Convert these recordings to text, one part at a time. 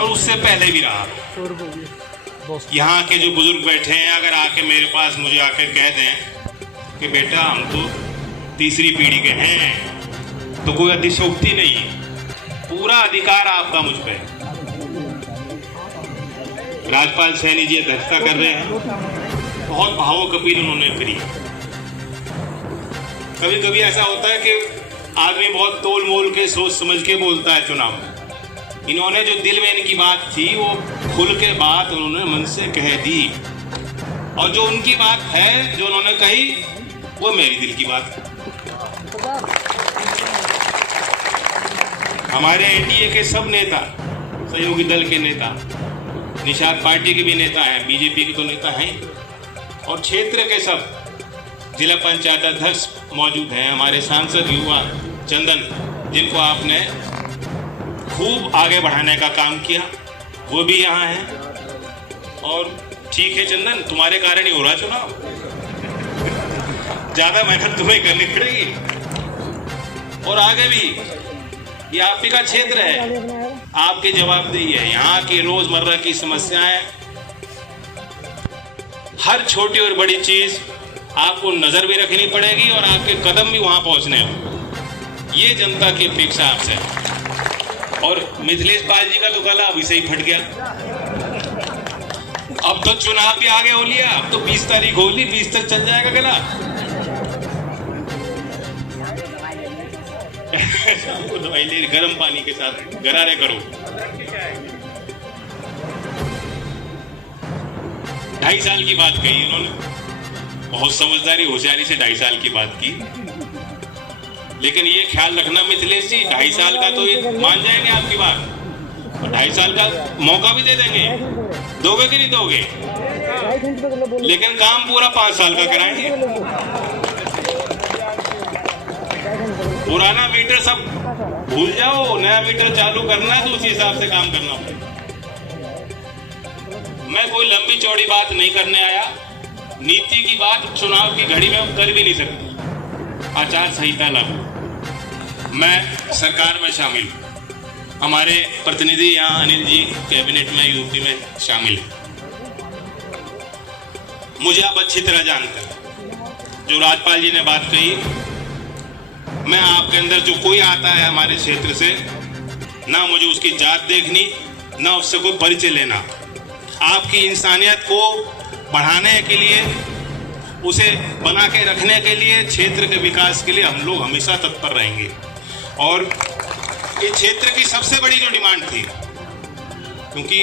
और उससे पहले भी रहा। यहाँ के जो बुजुर्ग बैठे हैं, अगर आके मेरे पास मुझे आकर कह दें कि बेटा हम तो तीसरी पीढ़ी के हैं, तो कोई अतिशयोक्ति नहीं है, पूरा अधिकार आपका मुझ पर। राजपाल सैनी जी अध्यक्षता कर रहे हैं, बहुत भावुक अपील उन्होंने करी। कभी कभी ऐसा होता है कि आदमी बहुत तोल मोल के सोच समझ के बोलता है चुनाव में। इन्होंने जो दिल में इनकी बात थी वो खुल के बात उन्होंने मन से कह दी, और जो उनकी बात है जो उन्होंने कही वो मेरी दिल की बात है। हमारे एनडीए के सब नेता, सहयोगी दल के नेता, निषाद पार्टी के भी नेता हैं, बीजेपी के तो नेता हैं, और क्षेत्र के सब जिला पंचायत अध्यक्ष मौजूद हैं, हमारे सांसद युवा चंदन, जिनको आपने खूब आगे बढ़ाने का काम किया, वो भी यहाँ हैं। और ठीक है चंदन, तुम्हारे कारण ही हो रहा चुनाव, ज्यादा मेहनत तुम्हें करनी पड़ेगी। और आगे भी ये आप ही का क्षेत्र है, आपकी जवाबदेही है। यहाँ की रोजमर्रा की समस्याएं, हर छोटी और बड़ी चीज आपको नजर भी रखनी पड़ेगी और आपके कदम भी वहां पहुंचने हो। ये जनता की अपेक्षा आपसे है। और मिथिलेश पाल जी का तो गला अभी से ही फट गया। अब तो चुनाव भी आगे हो लिया, अब तो 20 तारीख हो ली, 20 तक चल जाएगा गला। दवाई ले, गर्म पानी के साथ गरारे करो। 2.5 साल की बात कही इन्होंने, बहुत समझदारी होशियारी से 2.5 साल की बात की। लेकिन ये ख्याल रखना मिथिलेश जी, 2.5 साल का तो ये मान जाएंगे आपकी बात, और 2.5 साल का मौका भी दे देंगे। दोगे कि नहीं दोगे? लेकिन काम पूरा 5 साल का कराएंगे। पुराना मीटर सब भूल जाओ, नया मीटर चालू करना है तो उसी हिसाब से काम करना पड़ेगा। मैं कोई लंबी चौड़ी बात नहीं करने आया, नीति की बात चुनाव की घड़ी में कर भी नहीं सकती। आचार संहिता लागू, मैं सरकार में शामिल, हमारे प्रतिनिधि यहाँ अनिल जी कैबिनेट में यूपी में शामिल है। मुझे आप अच्छी तरह जानते हैं, जो राजपाल जी ने बात कही, मैं आपके अंदर जो कोई आता है हमारे क्षेत्र से, ना मुझे उसकी जात देखनी, ना उससे कोई परिचय लेना। आपकी इंसानियत को बढ़ाने के लिए, उसे बना के रखने के लिए, क्षेत्र के विकास के लिए हम लोग हमेशा तत्पर रहेंगे। और इस क्षेत्र की सबसे बड़ी जो डिमांड थी, क्योंकि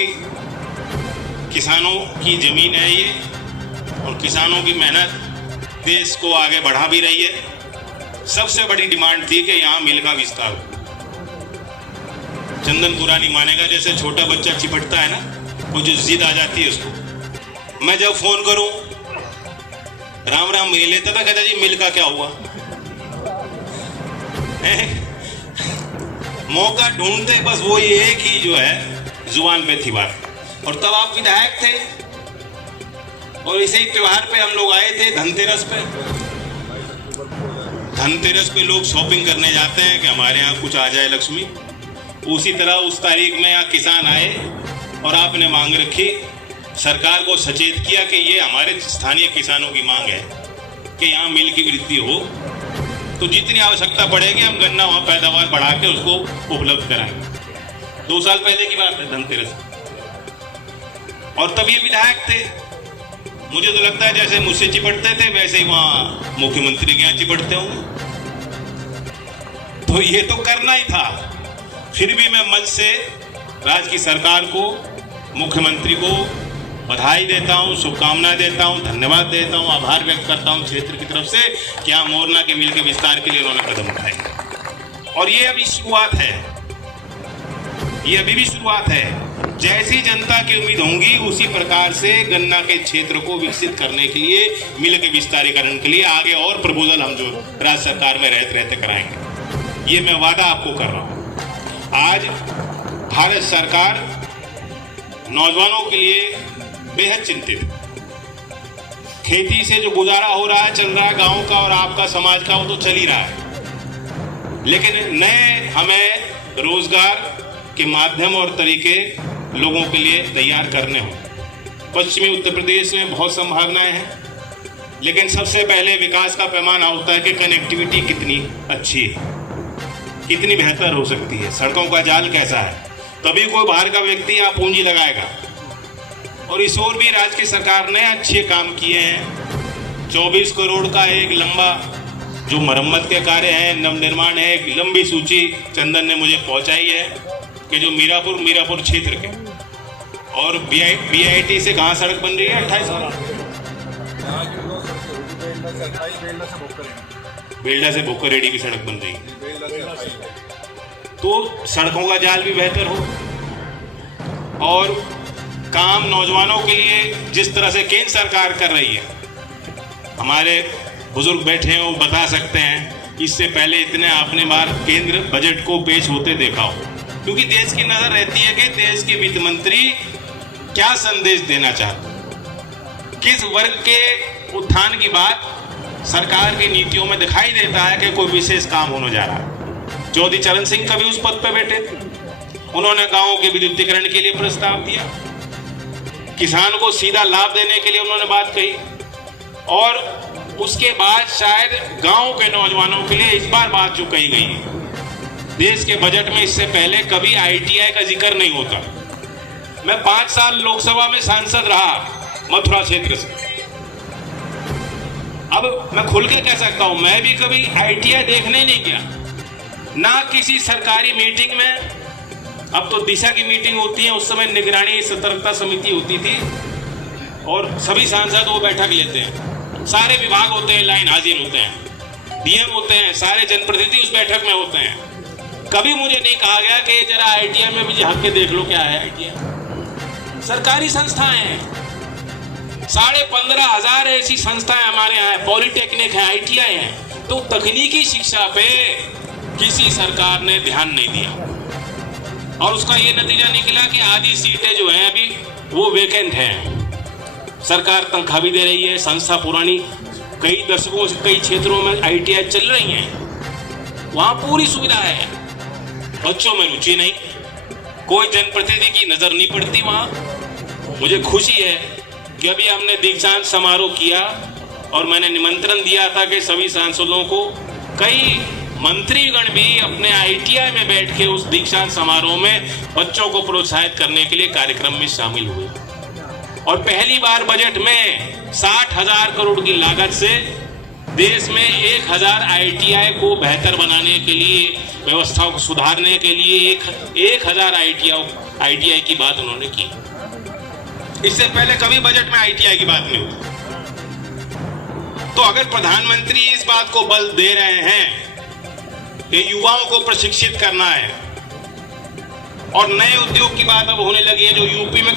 किसानों की जमीन है ये, और किसानों की मेहनत देश को आगे बढ़ा भी रही है, सबसे बड़ी डिमांड थी कि यहाँ मिल का विस्तार हो। चंदन पुरानी मानेगा, जैसे छोटा बच्चा चिपटता है ना, वो जो जिद आ जाती है उसको। मैं जब फोन करूं, राम राम मिल लेता था, कहता जी मिल का क्या हुआ? मौका ढूंढते बस वो ये एक ही जो है जुबान पे थी बात। और तब आप विधायक थे, और इसे त्योहार पे हम लोग आए थे, धनतेरस पे। धनतेरस पे लोग शॉपिंग करने जाते हैं कि हमारे यहाँ कुछ आ जाए लक्ष्मी। उसी तरह उस तारीख में यहाँ किसान आए और आपने मांग रखी, सरकार को सचेत किया कि ये हमारे स्थानीय किसानों की मांग है कि यहाँ मिल की वृद्धि हो, तो जितनी आवश्यकता पड़ेगी हम गन्ना वहाँ पैदावार बढ़ा के उसको उपलब्ध कराएंगे। 2 साल पहले की बात है, धनतेरस। और तब ये विधायक थे, मुझे तो लगता है जैसे मुझसे चिपटते थे वैसे ही वहाँ मुख्यमंत्री के यहाँ चिपटते होंगे। तो ये तो करना ही था। फिर भी मैं मंच से राज्य की सरकार को, मुख्यमंत्री को बधाई देता हूं, शुभकामनाएं देता हूं, धन्यवाद देता हूं, आभार व्यक्त करता हूं क्षेत्र की तरफ से कि यहाँ मोरना के मिल के विस्तार के लिए उन्होंने कदम उठाए। और ये अभी शुरुआत है, ये अभी भी शुरुआत है। जैसी जनता की उम्मीद होंगी उसी प्रकार से गन्ना के क्षेत्र को विकसित करने के लिए, मिल के विस्तारीकरण के लिए आगे और प्रपोजल हम जो राज्य सरकार में रहते रहते कराएंगे। ये मैं वादा आपको कर रहा हूँ। आज भारत सरकार नौजवानों के लिए बेहद चिंतित। खेती से जो गुजारा हो रहा है, चल रहा है गांव का और आपका समाज का, वो तो चल ही रहा है, लेकिन नए हमें रोजगार के माध्यम और तरीके लोगों के लिए तैयार करने हों। पश्चिमी उत्तर प्रदेश में बहुत संभावनाएं हैं, लेकिन सबसे पहले विकास का पैमाना होता है कि कनेक्टिविटी कितनी अच्छी है, कितनी बेहतर हो सकती है, सड़कों का जाल कैसा है, तभी कोई बाहर का व्यक्ति यहाँ पूंजी लगाएगा। और इस ओर भी राज्य की सरकार ने अच्छे काम किए हैं। 24 करोड़ का एक लंबा जो मरम्मत के कार्य है, नवनिर्माण है, एक लंबी सूची चंदन ने मुझे पहुंचाई है कि जो मीरापुर क्षेत्र के और BIT से कहाँ सड़क बन रही है 28 बेल्डा से भोकरेडी की सड़क बन रही है, तो सड़कों का जाल भी बेहतर हो। और काम नौजवानों के लिए जिस तरह से केंद्र सरकार कर रही है, हमारे बुजुर्ग बैठे हैं वो बता सकते हैं, इससे पहले इतने आपने बार केंद्र बजट को पेश होते देखा हो, क्योंकि देश की नजर रहती है कि देश के वित्त मंत्री क्या संदेश देना चाहते हैं, किस वर्ग के उत्थान की बात सरकार की नीतियों में दिखाई देता है कि कोई विशेष काम होने जा रहा है। चौधरी चरण सिंह कभी उस पद पर बैठे थे, उन्होंने गांवों के विद्युतीकरण के लिए प्रस्ताव दिया, किसान को सीधा लाभ देने के लिए उन्होंने बात कही, और उसके बाद शायद गांव के नौजवानों के लिए इस बार बात जो कही गई है, देश के बजट में इससे पहले कभी ITI का जिक्र नहीं होता। मैं 5 साल लोकसभा में सांसद रहा मथुरा क्षेत्र से, अब मैं खुल के कह सकता हूं मैं भी कभी ITI देखने नहीं गया, ना किसी सरकारी मीटिंग में। अब तो दिशा की मीटिंग होती है, उस समय निगरानी सतर्कता समिति होती थी और सभी सांसद वो बैठक लेते हैं, सारे विभाग होते हैं, लाइन हाजिर होते हैं, DM होते हैं, सारे जनप्रतिनिधि उस बैठक में होते हैं। कभी मुझे नहीं कहा गया कि जरा ITI में भी झांक के देख लो क्या है ITI। सरकारी संस्थाएं हैं, 15,500 ऐसी संस्थाएं हमारे यहाँ है, पॉलिटेक्निक है, ITI है, तो तकनीकी शिक्षा पे किसी सरकार ने ध्यान नहीं दिया और उसका ये नतीजा निकला कि आधी सीटें जो हैं अभी वो वेकेंट हैं। सरकार तनख्वाह भी दे रही है, संस्था पुरानी कई दशकों से कई क्षेत्रों में ITI चल रही हैं, वहाँ पूरी सुविधा है, बच्चों में रुचि नहीं, कोई जनप्रतिनिधि की नजर नहीं पड़ती वहाँ। मुझे खुशी है कि अभी हमने दीक्षांत समारोह किया और मैंने निमंत्रण दिया था कि सभी सांसदों को, कई मंत्रीगण भी अपने ITI में बैठ के उस दीक्षांत समारोह में बच्चों को प्रोत्साहित करने के लिए कार्यक्रम में शामिल हुए। और पहली बार बजट में 60,000 करोड़ की लागत से देश में 1,000 ITI को बेहतर बनाने के लिए, व्यवस्थाओं को सुधारने के लिए 1,000 ITI की बात उन्होंने की। इससे पहले कभी बजट में ITI की बात नहीं हुई। तो अगर प्रधानमंत्री इस बात को बल दे रहे हैं कि युवाओं को प्रशिक्षित करना है और नए उद्योग की बात अब होने लगी है, जो यूपी में